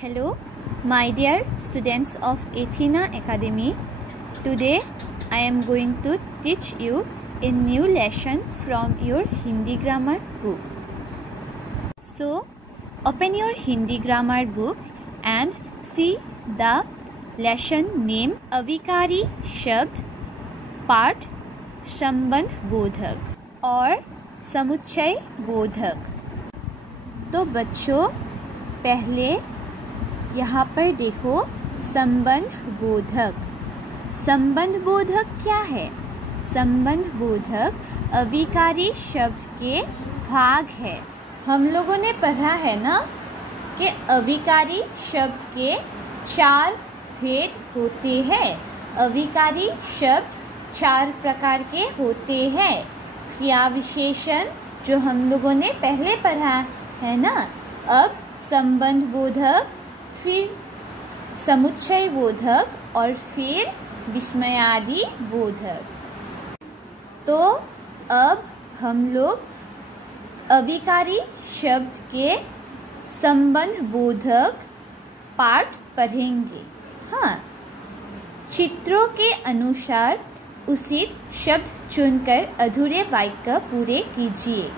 Hello, my dear students of Athena Academy. Today I am going to teach you a new lesson from your Hindi grammar book. So, open your Hindi grammar book and see the lesson name अविकारी शब्द पाठ संबंध बोधक और समुच्चय बोधक। तो बच्चों, पहले यहाँ पर देखो संबंध बोधक। संबंध बोधक क्या है? संबंध बोधक अविकारी शब्द के भाग है। हम लोगों ने पढ़ा है ना कि अविकारी शब्द के 4 भेद होते हैं। अविकारी शब्द 4 प्रकार के होते हैं। क्रिया विशेषण जो हम लोगों ने पहले पढ़ा है ना। अब संबंध बोधक, फिर समुच्चय बोधक और फिर विस्मयादि बोधक। तो अब हम लोग अविकारी शब्द के संबंध बोधक पाठ पढ़ेंगे। हाँ, चित्रों के अनुसार उचित शब्द चुनकर अधूरे वाक्य पूरे कीजिए।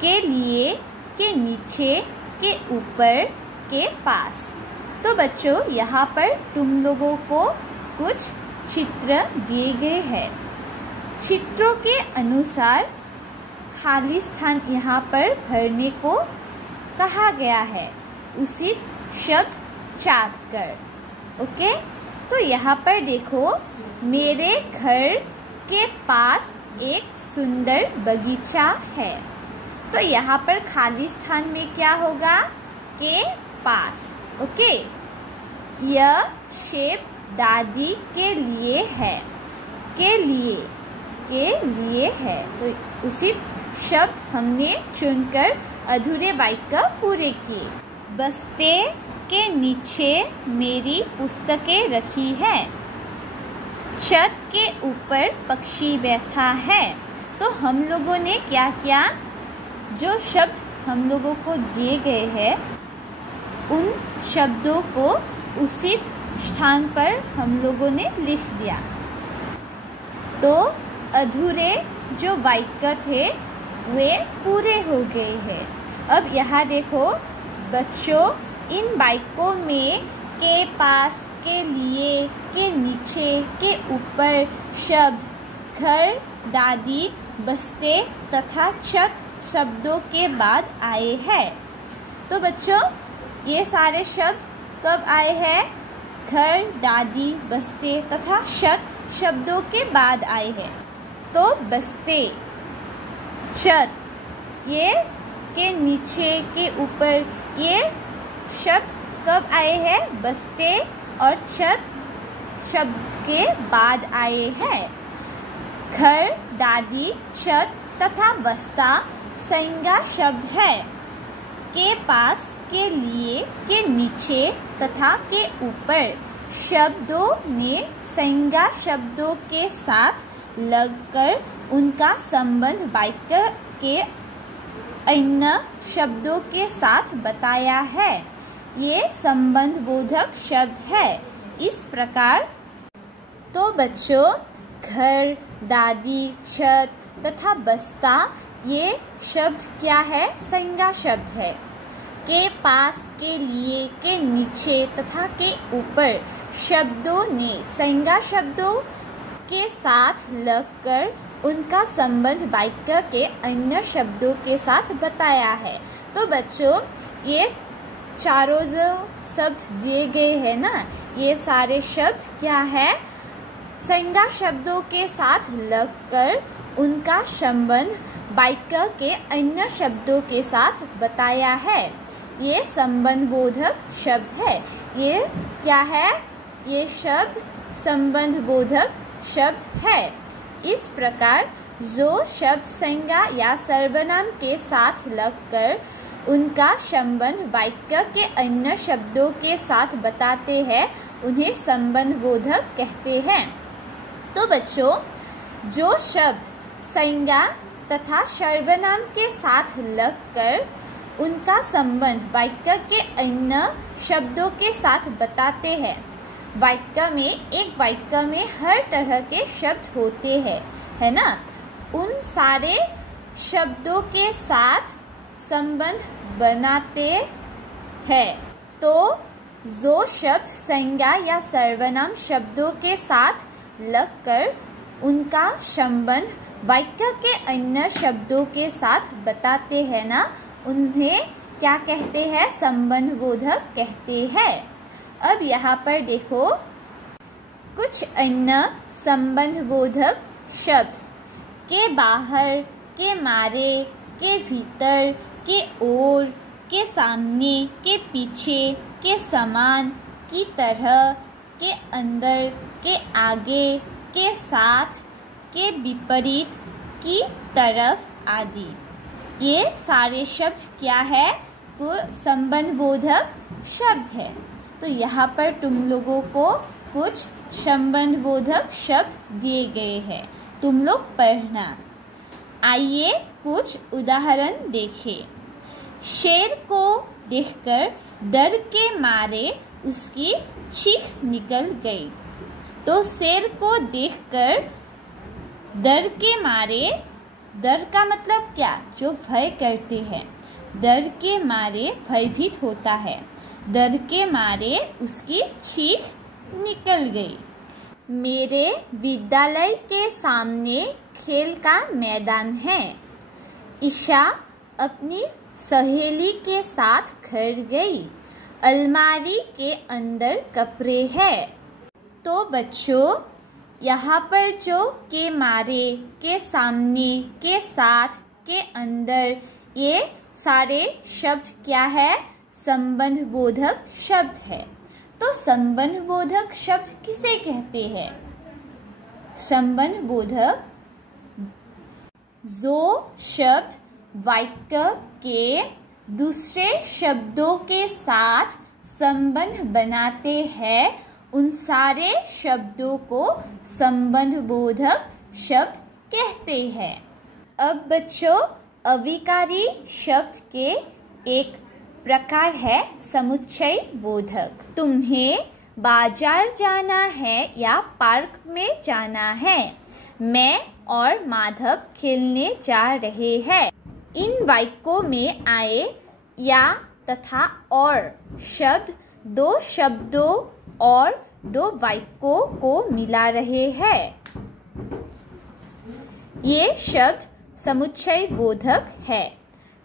के लिए, के नीचे, के ऊपर, के पास। तो बच्चों, यहाँ पर तुम लोगों को कुछ चित्र दिए गए हैं। चित्रों के अनुसार खाली स्थान यहाँ पर भरने को कहा गया है उचित शब्द चाट कर। ओके, तो यहाँ पर देखो, मेरे घर के पास एक सुंदर बगीचा है। तो यहाँ पर खाली स्थान में क्या होगा? के पास। ओके, यह शेप दादी के लिए है। के लिए है। तो उचित शब्द हमने चुनकर अधूरे वाक्य पूरे किए। बस्ते के नीचे मेरी पुस्तकें रखी है। छत के ऊपर पक्षी बैठा है। तो हम लोगों ने क्या किया? जो शब्द हम लोगों को दिए गए हैं उन शब्दों को उचित स्थान पर हम लोगों ने लिख दिया। तो अधूरे जो वाक्य थे वे पूरे हो गए हैं। अब यहाँ देखो बच्चों, इन वाक्यों में के पास, के लिए, के नीचे, के ऊपर शब्द घर, दादी, बस्ते तथा छत शब्दों के बाद आए हैं। तो बच्चों, ये सारे शब्द कब आए हैं? घर, दादी, बस्ते तथा छत शब्दों के बाद आए हैं। तो बस्ते, छत, ये के नीचे, के ऊपर, ये शब्द कब आए हैं? बस्ते और छत शब्द के बाद आए हैं। घर, दादी, छत तथा बस्ता संज्ञा शब्द है। के पास, के लिए, के नीचे तथा के ऊपर शब्दों ने संज्ञा शब्दों के साथ लगकर उनका संबंध वाक्य के अन्य शब्दों के साथ बताया है। ये संबंध बोधक शब्द है। इस प्रकार तो बच्चों, घर, दादी, छत तथा बस्ता ये शब्द क्या है? संज्ञा शब्द है। के पास, के लिए, के नीचे तथा के ऊपर शब्दों ने संज्ञा शब्दों के साथ लगकर उनका संबंध वाक्य के अन्य शब्दों के साथ बताया है। तो बच्चों, ये चारों जो शब्द दिए गए हैं ना, ये सारे शब्द क्या है? संज्ञा शब्दों के साथ लगकर उनका संबंध वाक्य के अन्य शब्दों के साथ बताया है। ये संबंध बोधक शब्द है। ये क्या है? ये शब्द संबंध बोधक शब्द है। इस प्रकार जो शब्द संज्ञा या सर्वनाम के साथ लगकर उनका संबंध वाक्य के अन्य शब्दों के साथ बताते हैं उन्हें संबंध बोधक कहते हैं। तो बच्चों, जो शब्द संज्ञा तथा सर्वनाम के साथ लगकर उनका संबंध वाक्य के अन्य शब्दों के साथ बताते हैं। एक वाक्य में हर तरह के शब्द होते हैं, है ना। उन सारे शब्दों के साथ संबंध बनाते हैं। तो जो शब्द संज्ञा या सर्वनाम शब्दों के साथ लगकर उनका संबंध वाक्य के अन्य शब्दों के साथ बताते हैं ना, उन्हें क्या कहते हैं? संबंध बोधक कहते हैं। अब यहाँ पर देखो कुछ अन्य संबंध बोधक शब्द के बाहर, के मारे, के भीतर, के ओर, के सामने, के पीछे, के समान, की तरह, के अंदर, के आगे, के साथ, के विपरीत, की तरफ आदि। ये सारे शब्द क्या है? संबंध बोधक शब्द है। तो यहाँ पर तुम लोगों को कुछ संबंध बोधक शब्द दिए गए हैं, तुम लोग पढ़ना। आइए कुछ उदाहरण देखें। शेर को देखकर डर के मारे उसकी चीख निकल गई। तो शेर को देखकर डर के मारे, डर का मतलब क्या? जो भय करते हैं, डर के मारे भयभीत होता है, डर के मारे उसकी चीख निकल गई। मेरे विद्यालय के सामने खेल का मैदान है। ईशा अपनी सहेली के साथ घर गई। अलमारी के अंदर कपड़े हैं। तो बच्चों, यहाँ पर जो के मारे, के सामने, के साथ, के अंदर, ये सारे शब्द क्या है? संबंध बोधक शब्द है। तो संबंध बोधक शब्द किसे कहते हैं? संबंध बोधक जो शब्द वाक्य के दूसरे शब्दों के साथ संबंध बनाते हैं, उन सारे शब्दों को संबंध बोधक शब्द कहते हैं। अब बच्चों, अविकारी शब्द के एक प्रकार है समुच्चय बोधक। तुम्हें बाजार जाना है या पार्क में जाना है। मैं और माधव खेलने जा रहे हैं। इन वाक्यों में आए या तथा और शब्द दो शब्दों और दो वाक्यों को मिला रहे हैं। ये शब्द समुच्चय बोधक है।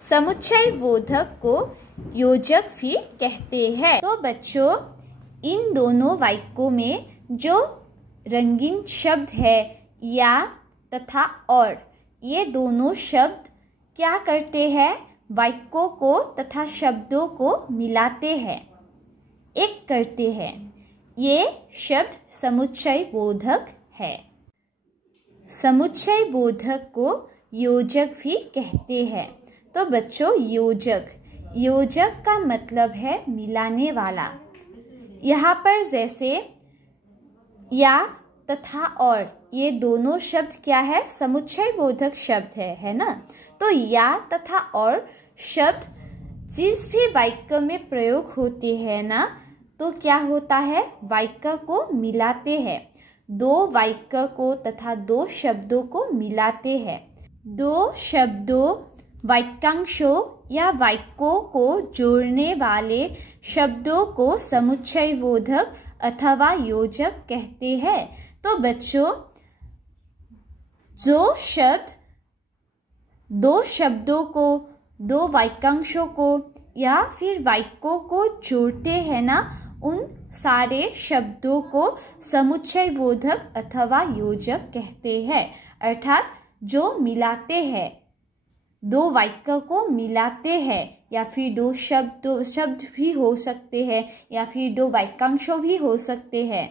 समुच्चय बोधक को योजक भी कहते हैं। तो बच्चों, इन दोनों वाक्यों में जो रंगीन शब्द है या तथा और, ये दोनों शब्द क्या करते हैं? वाक्यों को तथा शब्दों को मिलाते हैं, एक करते हैं। ये शब्द समुच्चय बोधक है। समुच्चय बोधक को योजक भी कहते हैं। तो बच्चों, योजक का मतलब है मिलाने वाला। यहाँ पर जैसे या तथा और, ये दोनों शब्द क्या है? समुच्चय बोधक शब्द है ना। तो या तथा और शब्द जिस भी वाक्य में प्रयोग होते हैं ना, तो क्या होता है? वाक्य को मिलाते हैं। दो वाक्य को तथा दो शब्दों को मिलाते हैं। दो शब्दों, वाक्यांशों या वाक्यों को जोड़ने वाले शब्दों को समुच्चय बोधक अथवा योजक कहते हैं। तो बच्चों, जो शब्द दो शब्दों को, दो वाक्यांशों को या फिर वाक्यों को जोड़ते हैं ना, उन सारे शब्दों को समुच्चय बोधक अथवा योजक कहते हैं। अर्थात जो मिलाते हैं, दो वाक्य को मिलाते हैं, या फिर दो शब्द भी हो सकते हैं, या फिर दो वाक्यांशों भी हो सकते हैं।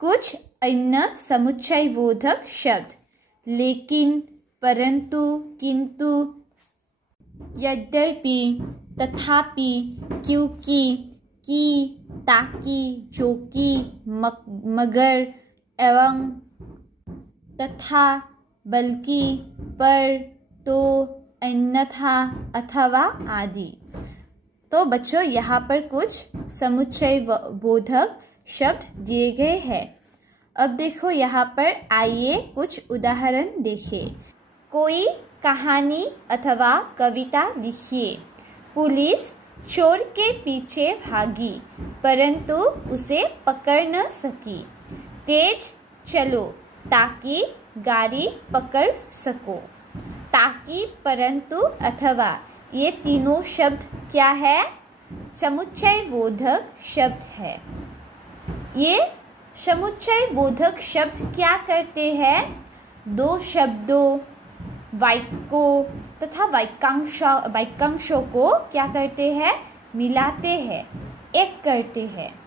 कुछ अन्य समुच्चय बोधक शब्द लेकिन, परंतु, किंतु, यद्यपि, तथापि, क्योंकि, कि, ताकि, जो कि, मगर, एवं, तथा, बल्कि, पर, तो, अन्यथा, अथवा आदि। तो बच्चों यहाँ पर कुछ समुच्चय बोधक शब्द दिए गए हैं। अब देखो यहाँ पर आइए कुछ उदाहरण देखें। कोई कहानी अथवा कविता लिखिए। पुलिस चोर के पीछे भागी परंतु उसे पकड़ न सकी। तेज चलो ताकि गाड़ी पकड़ सको। ताकि, परंतु, अथवा ये तीनों शब्द क्या है? समुच्चय बोधक शब्द है। ये समुच्चय बोधक शब्द क्या करते हैं? दो शब्दों, वाक्यों तथा वाक्यांशों को क्या करते हैं? मिलाते हैं, एक करते हैं।